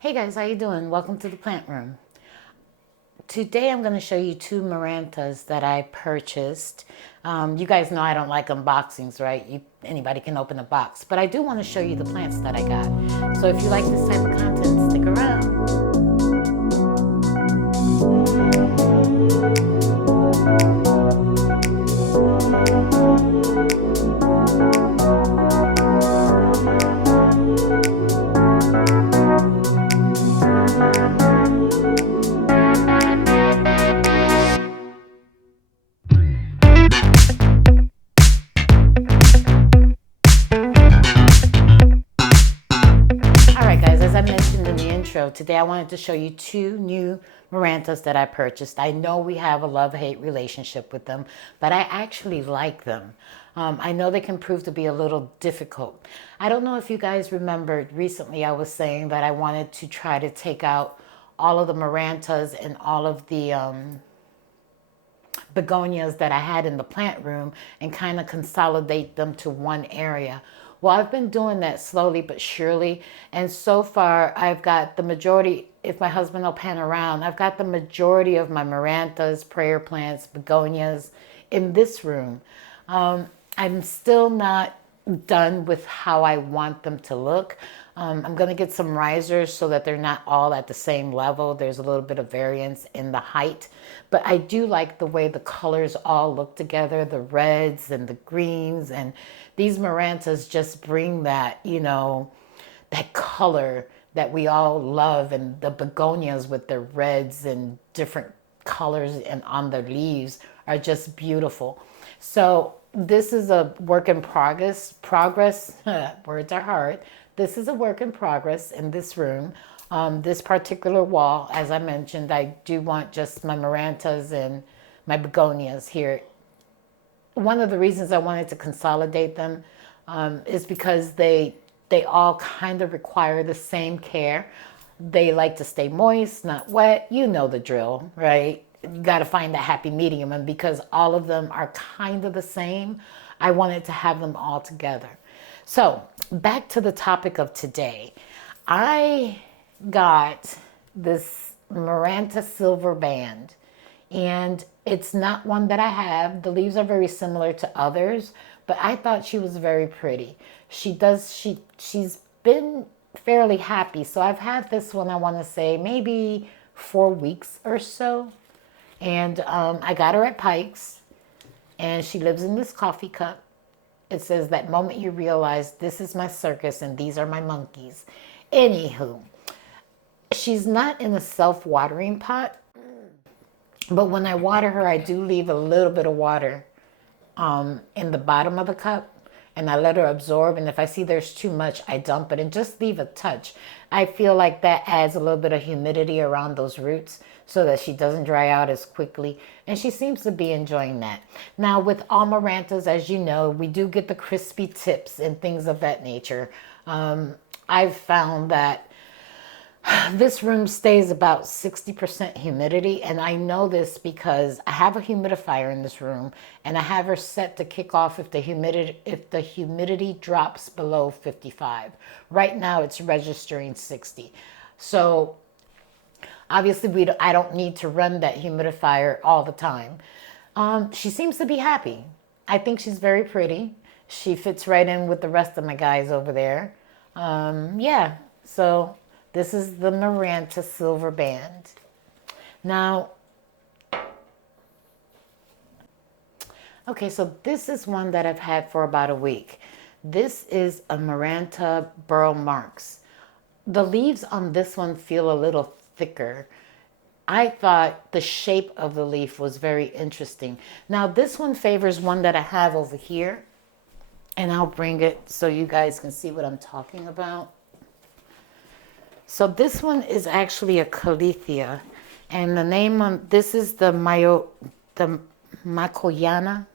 Hey guys, how you doing? Welcome to the plant room. Today I'm going to show you two Marantas that I purchased. You guys know I don't like unboxings, right? Anybody can open a box, but I do want to show you the plants that I got. So if you like this type of content, stick around. Alright guys, as I mentioned in the intro, today I wanted to show you two new Marantas that I purchased. I know we have a love-hate relationship with them, but I actually like them. I know they can prove to be a little difficult. I don't know if you guys remembered, recently I was saying that I wanted to try to take out all of the Marantas and all of the begonias that I had in the plant room and kind of consolidate them to one area. Well, I've been doing that slowly but surely, and so far I've got the majority, if my husband will pan around, I've got the majority of my Marantas, prayer plants, begonias in this room. I'm still not done with how I want them to look. I'm going to get some risers so that they're not all at the same level. There's a little bit of variance in the height, but I do like the way the colors all look together, the reds and the greens, and these Marantas just bring that, that color that we all love, and the begonias with their reds and different colors and on their leaves are just beautiful. So this is a work in progress. Words are hard. This is a work in progress in this room. This particular wall, as I mentioned, I do want just my Marantas and my begonias here. One of the reasons I wanted to consolidate them is because they all kind of require the same care. They like to stay moist, not wet. You know the drill, right? You got to find a happy medium. And because all of them are kind of the same, I wanted to have them all together. So back to the topic of today. I got this Maranta Silver Band, and it's not one that I have. The leaves are very similar to others, but I thought she was very pretty. She's been fairly happy. So I've had this one, I want to say maybe 4 weeks or so. And I got her at Pike's, and she lives in this coffee cup. It says, that moment you realize this is my circus and these are my monkeys. Anywho, she's not in a self-watering pot, but when I water her, I do leave a little bit of water in the bottom of the cup, and I let her absorb. And if I see there's too much, I dump it and just leave a touch. I feel like that adds a little bit of humidity around those roots so that she doesn't dry out as quickly. And she seems to be enjoying that. Now, with all Marantas, as you know, we do get the crispy tips and things of that nature. I've found that this room stays about 60% humidity, and I know this because I have a humidifier in this room, and I have her set to kick off if the humidity drops below 55. Right now it's registering 60. So obviously I don't need to run that humidifier all the time. She seems to be happy. I think she's very pretty. She fits right in with the rest of my guys over there. Yeah, so this is the Maranta Silver Band. Now, okay, so this is one that I've had for about a week. This is a Maranta Burle Marx. The leaves on this one feel a little thicker. I thought the shape of the leaf was very interesting. Now, this one favors one that I have over here, and I'll bring it so you guys can see what I'm talking about. So this one is actually a Caletheia, and the name on this is the Makoyana.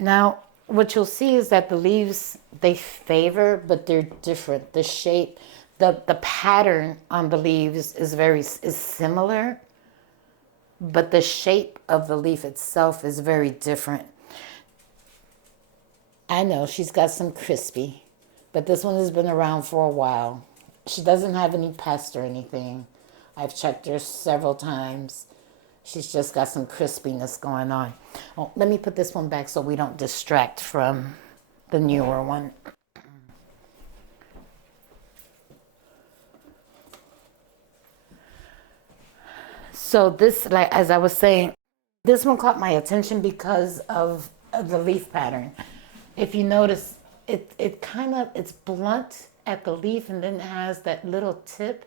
Now, what you'll see is that the leaves, they favor, but they're different. The shape, the pattern on the leaves is similar, but the shape of the leaf itself is very different. I know she's got some crispy, but this one has been around for a while. She doesn't have any pests or anything. I've checked her several times. She's just got some crispiness going on. Oh, let me put this one back so we don't distract from the newer one. So this, like as I was saying, this one caught my attention because of the leaf pattern. If you notice, it's blunt at the leaf, and then it has that little tip.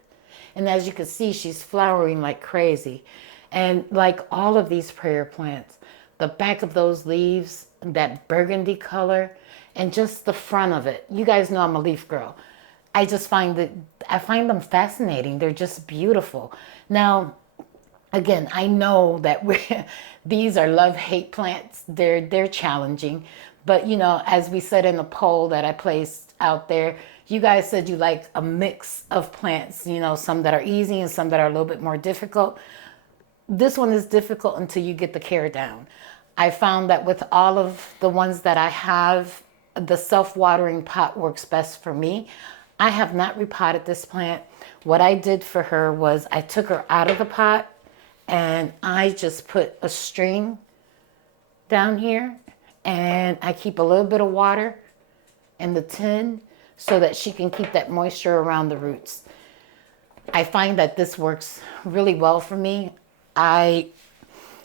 And as you can see, she's flowering like crazy. And like all of these prayer plants, the back of those leaves, that burgundy color, and just the front of it. You guys know I'm a leaf girl. I find them fascinating. They're just beautiful. Now, again, I know that these are love-hate plants. They're challenging. But, you know, as we said in the poll that I placed out there, you guys said you like a mix of plants, you know, some that are easy and some that are a little bit more difficult. This one is difficult until you get the care down. I found that with all of the ones that I have, the self-watering pot works best for me. I have not repotted this plant. What I did for her was I took her out of the pot and I just put a string down here, and I keep a little bit of water in the tin so that she can keep that moisture around the roots. I find that this works really well for me. I've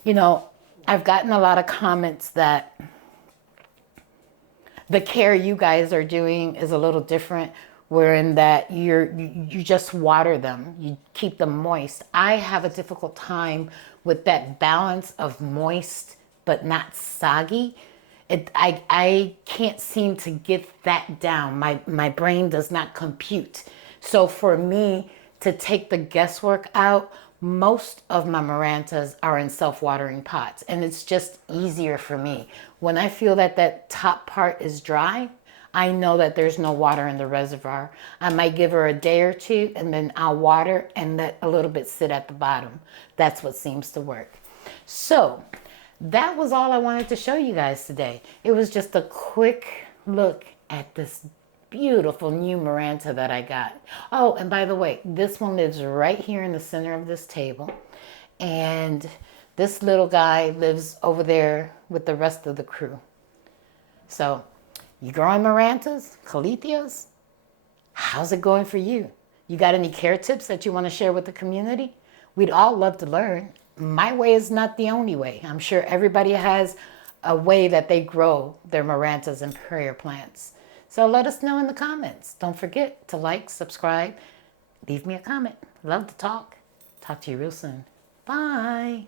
gotten a lot of comments that the care you guys are doing is a little different, wherein that you just water them, you keep them moist. I have a difficult time with that balance of moist but not soggy. I can't seem to get that down. My brain does not compute. So for me to take the guesswork out, most of my Marantas are in self-watering pots, and it's just easier for me. When I feel that that top part is dry, I know that there's no water in the reservoir. I might give her a day or two, and then I'll water and let a little bit sit at the bottom. That's what seems to work. So that was all I wanted to show you guys today. It was just a quick look at this beautiful new Maranta that I got. Oh, and by the way, this one lives right here in the center of this table. And this little guy lives over there with the rest of the crew. So, you growing Marantas, Caletheas? How's it going for you? You got any care tips that you want to share with the community? We'd all love to learn. My way is not the only way. I'm sure everybody has a way that they grow their Marantas and prayer plants. So let us know in the comments. Don't forget to like, subscribe, leave me a comment. Love to talk. Talk to you real soon. Bye.